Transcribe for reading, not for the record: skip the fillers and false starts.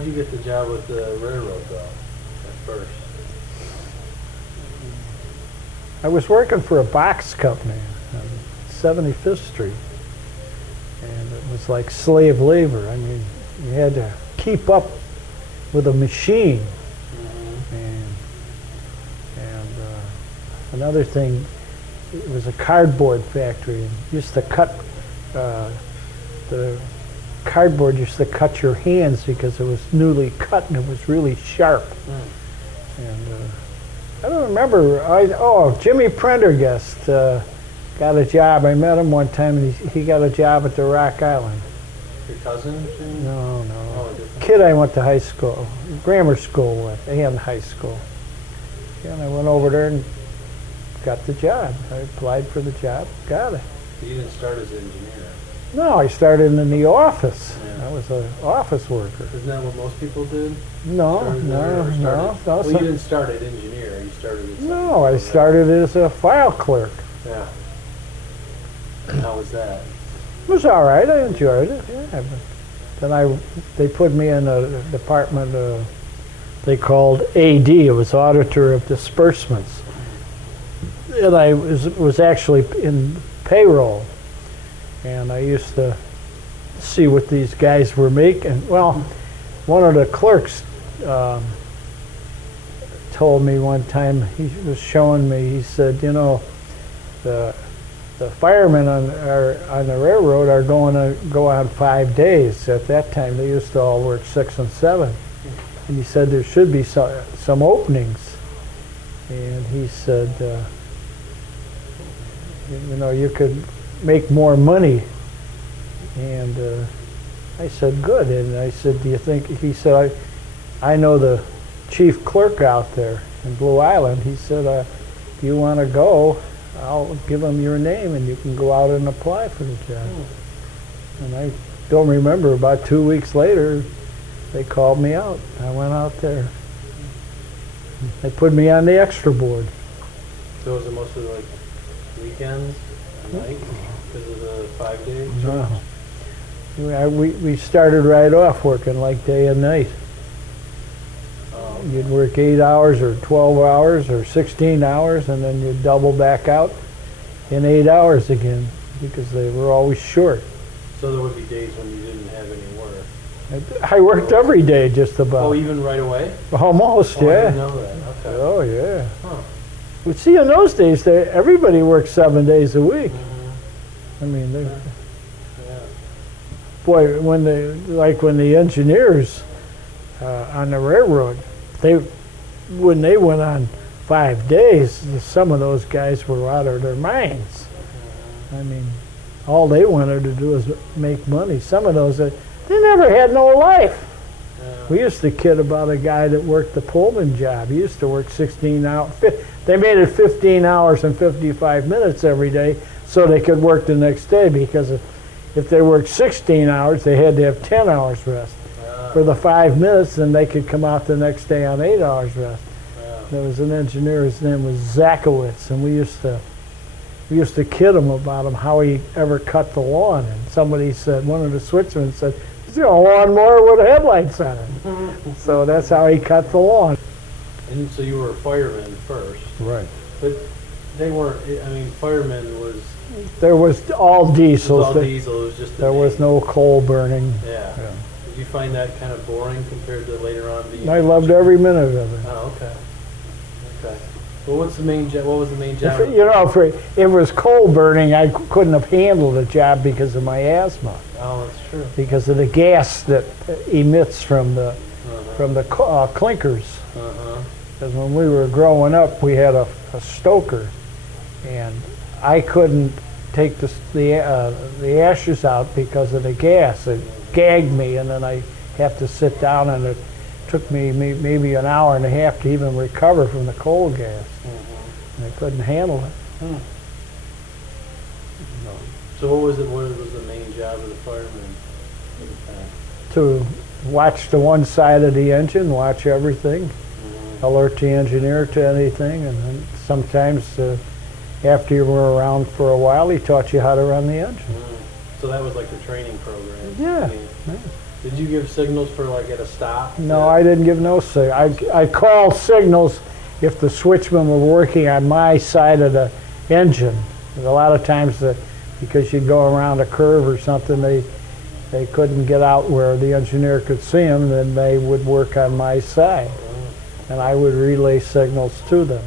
did you get the job with the railroad though, at first? I was working for a box company on 75th Street, and it was like slave labor. I mean, you had to keep up with a machine. And another thing, it was a cardboard factory. And used to cut the cardboard used to cut your hands because it was newly cut and it was really sharp. And I don't remember. Jimmy Prendergast got a job. I met him one time, and he got a job at the Rock Island. Your cousin? Jimmy? No. Oh, Kid I went to high school, grammar school with, and high school. And I went over there and got the job. I applied for the job, got it. You didn't start as an engineer. No, I started in the office. Yeah. I was an office worker. Isn't that what most people did? No. Well, you didn't start as engineer. You started as No, I started as a file clerk. Yeah. And how was that? It was all right. I enjoyed it. Yeah. Then they put me in a department they called AD. It was Auditor of Disbursements. And I was actually in payroll. And I used to see what these guys were making. Well, one of the clerks told me one time, he was showing me, he said, you know, the firemen on the railroad are going to go on 5 days. At that time, they used to all work 6 and 7. And he said there should be some openings. And he said, you know, you could make more money. And I said, good. And I said, do you think, he said, I know the chief clerk out there in Blue Island. He said, if you want to go, I'll give him your name and you can go out and apply for the job. And I don't remember, about 2 weeks later, they called me out. I went out there. They put me on the extra board. So was it mostly like weekends, at night, because of the 5 days? No. We started right off working like day and night. You'd work 8 hours or 12 hours or 16 hours, and then you'd double back out in 8 hours again because they were always short. So there would be days when you didn't have any work? I worked every day just about. Oh, even right away? Almost, Oh, yeah. I didn't know that. Okay. Oh, yeah. Huh. But see, in those days, everybody worked 7 days a week. I mean, Yeah. boy, when the engineers on the railroad, when they went on 5 days, some of those guys were out of their minds. I mean, all they wanted to do was make money. Some of those, they never had no life. We used to kid about a guy that worked the Pullman job. He used to work 16 hours. They made it 15 hours and 55 minutes every day so they could work the next day, because if they worked 16 hours, they had to have 10 hours rest. For the 5 minutes, then they could come out the next day on 8 hours rest. There was an engineer, his name was Zakowitz, and we used to kid him about how he ever cut the lawn. And somebody said, one of the switchmen said, "It's a lawnmower with headlights on it." So that's how he cut the lawn. And so you were a fireman first. Right. But they weren't, I mean, fireman was... There was all diesels. It was all diesel, it was just the There was name. no coal burning. Yeah. Did you find that kind of boring compared to later on being... I loved every minute of it. Oh, okay. Okay. Well, what was the main job? You know, if it was coal burning, I couldn't have handled the job because of my asthma. Oh, that's true. Because of the gas that emits from the clinkers. Because when we were growing up, we had a stoker, and I couldn't take the ashes out because of the gas. It gagged me, and then I have to sit down, and it took me maybe an hour and a half to even recover from the coal gas. And I couldn't handle it. So what was the main job of the fireman at the time? To watch the one side of the engine, watch everything, alert the engineer to anything, and then sometimes after you were around for a while, he taught you how to run the engine. So that was like the training program. Yeah. Did you give signals for like at a stop? No, I didn't give no signal. I called signals if the switchman were working on my side of the engine. And a lot of times, because you go around a curve or something, they couldn't get out where the engineer could see them, then they would work on my side. And I would relay signals to them.